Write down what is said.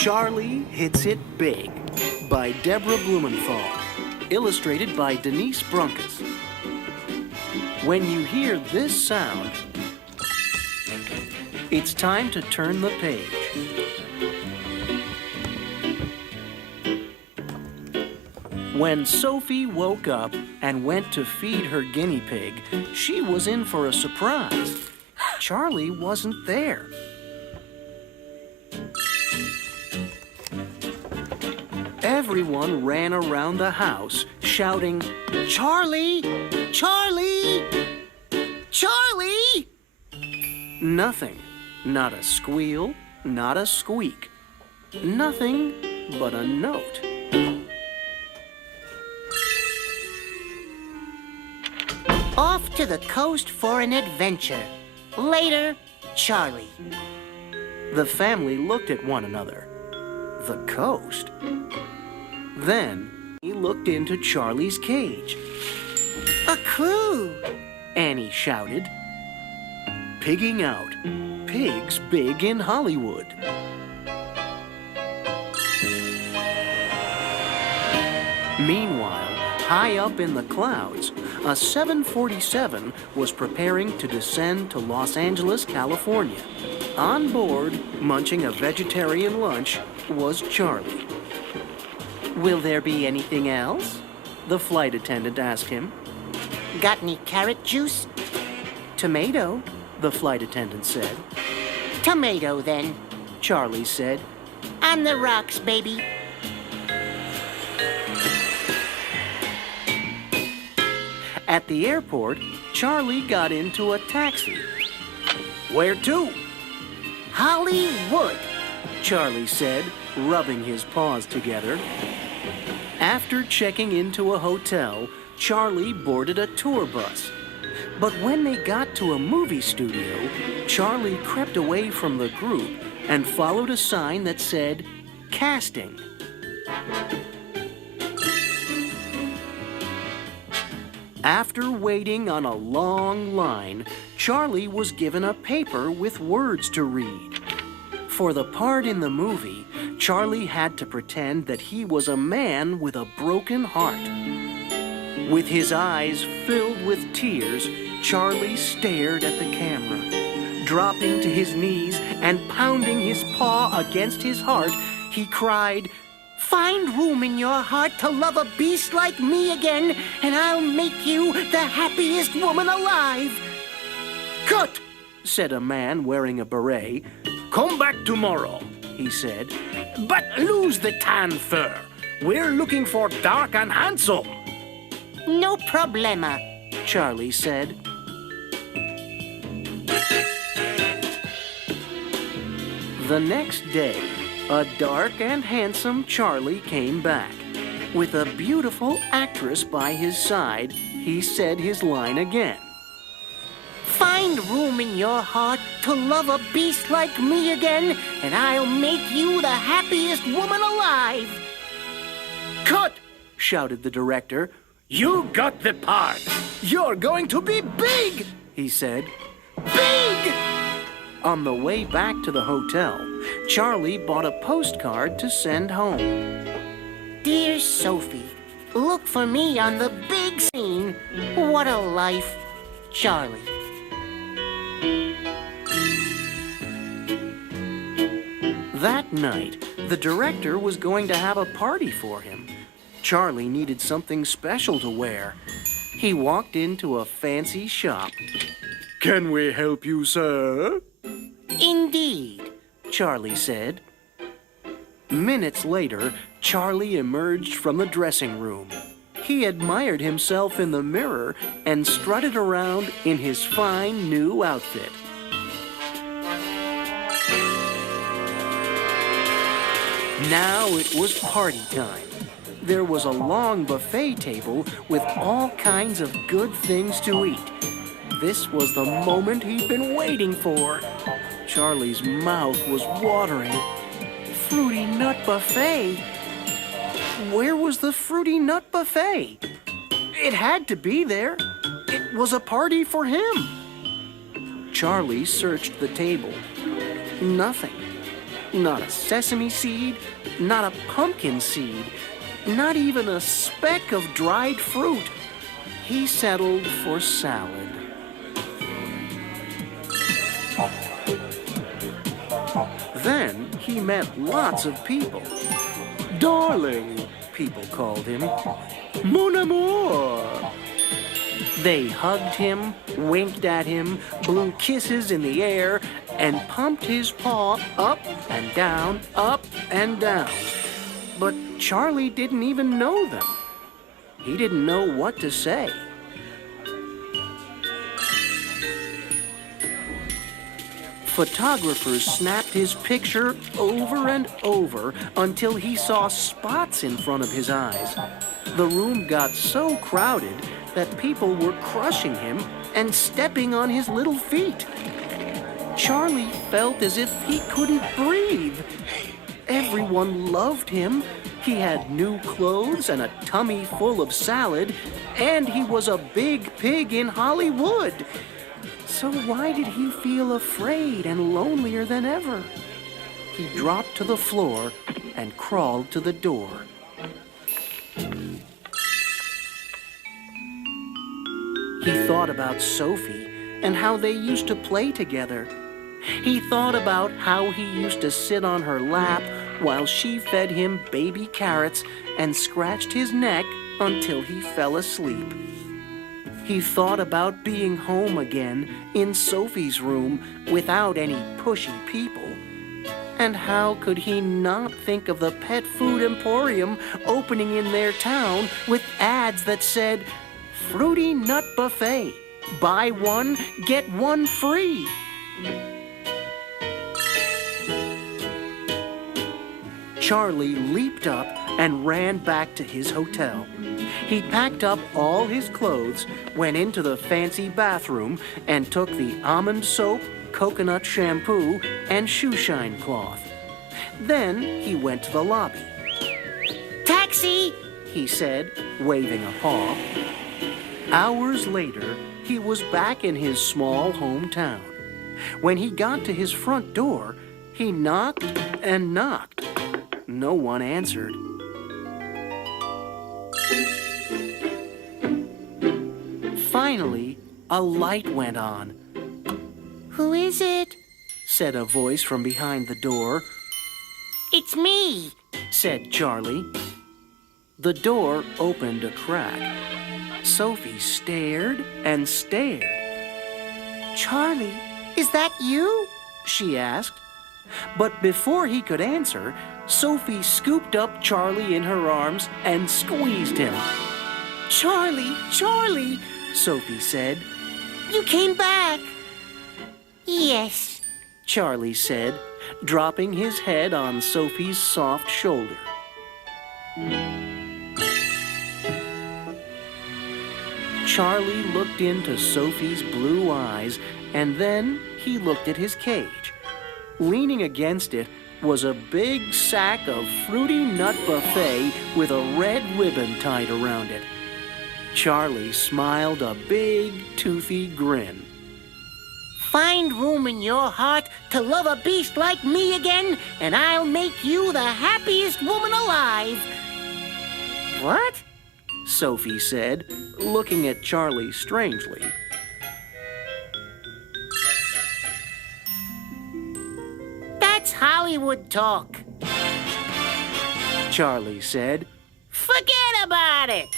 Charlie Hits It Big by Deborah Blumenthal, illustrated by Denise Brunkus. When you hear this sound, it's time to turn the page. When Sophie woke up and went to feed her guinea pig, she was in for a surprise. Charlie wasn't there. Everyone ran around the house shouting, "Charlie! Charlie! Charlie!" Nothing. Not a squeal, not a squeak. Nothing but a note. Off to the coast for an adventure. Later, Charlie. The family looked at one another. The coast? Then he looked into Charlie's cage. A clue! Annie shouted. Pigging out. Pigs big in Hollywood. Meanwhile, high up in the clouds, a 747 was preparing to descend to Los Angeles, California. On board, munching a vegetarian lunch, was Charlie. "Will there be anything else?" the flight attendant asked him. Got any carrot juice? "Tomato," the flight attendant said. Tomato, then. Charlie said. On the rocks, baby. At the airport, Charlie got into a taxi. "Where to?" Hollywood. Charlie said, rubbing his paws together. After checking into a hotel, Charlie boarded a tour bus. But when they got to a movie studio, Charlie crept away from the group and followed a sign that said, "Casting." After waiting on a long line, Charlie was given a paper with words to read. For the part in the movie, Charlie had to pretend that he was a man with a broken heart. With his eyes filled with tears, Charlie stared at the camera. Dropping to his knees and pounding his paw against his heart, he cried, Find room in your heart to love a beast like me again, and I'll make you the happiest woman alive. "Cut!" said a man wearing a beret. "Come back tomorrow," he said. "But lose the tan fur. We're looking for dark and handsome." No problema, Charlie said. The next day, a dark and handsome Charlie came back. With a beautiful actress by his side, he said his line again. Find room in your heart to love a beast like me again, and I'll make you the happiest woman alive. "Cut!" shouted the director. "You got the part. You're going to be big," he said. "Big!" On the way back to the hotel, Charlie bought a postcard to send home. Dear Sophie, look for me on the big scene. What a life, Charlie. That night, the director was going to have a party for him. Charlie needed something special to wear. He walked into a fancy shop. "Can we help you, sir?" Indeed, Charlie said. Minutes later, Charlie emerged from the dressing room. He admired himself in the mirror and strutted around in his fine new outfit. Now it was party time. There was a long buffet table with all kinds of good things to eat. This was the moment he'd been waiting for. Charlie's mouth was watering. Fruity nut buffet? Where was the fruity nut buffet? It had to be there. It was a party for him. Charlie searched the table. Nothing. Not a sesame seed, not a pumpkin seed, not even a speck of dried fruit. He settled for salad. Then he met lots of people. Darling, people called him. Mon amour. They hugged him, winked at him, blew kisses in the air, and pumped his paw up and down, up and down. But Charlie didn't even know them. He didn't know what to say. Photographers snapped his picture over and over until he saw spots in front of his eyes. The room got so crowded that people were crushing him and stepping on his little feet. Charlie felt as if he couldn't breathe. Everyone loved him. He had new clothes and a tummy full of salad, and he was a big pig in Hollywood. So why did he feel afraid and lonelier than ever? He dropped to the floor and crawled to the door. He thought about Sophie and how they used to play together. He thought about how he used to sit on her lap while she fed him baby carrots and scratched his neck until he fell asleep. He thought about being home again in Sophie's room without any pushy people. And how could he not think of the pet food emporium opening in their town with ads that said, "Fruity Nut Buffet. Buy one, get one free." Charlie leaped up and ran back to his hotel. He packed up all his clothes, went into the fancy bathroom, and took the almond soap, coconut shampoo, and shoeshine cloth. Then he went to the lobby. Taxi! He said, waving a paw. Hours later, he was back in his small hometown. When he got to his front door, he knocked and knocked. No one answered. Finally, a light went on. Who is it? Said a voice from behind the door. It's me, Said Charlie. The door opened a crack. Sophie stared and stared. Charlie. Is that you? She asked. But before he could answer, Sophie scooped up Charlie in her arms and squeezed him. Charlie, Charlie, Sophie said. you came back. Yes, Charlie said, dropping his head on Sophie's soft shoulder. Charlie looked into Sophie's blue eyes, and then he looked at his cage. Leaning against it was a big sack of Fruity Nut Buffet with a red ribbon tied around it. Charlie smiled a big, toothy grin. find room in your heart to love a beast like me again, and I'll make you the happiest woman alive. What? Sophie said, looking at Charlie strangely. That's Hollywood talk. Charlie said. Forget about it.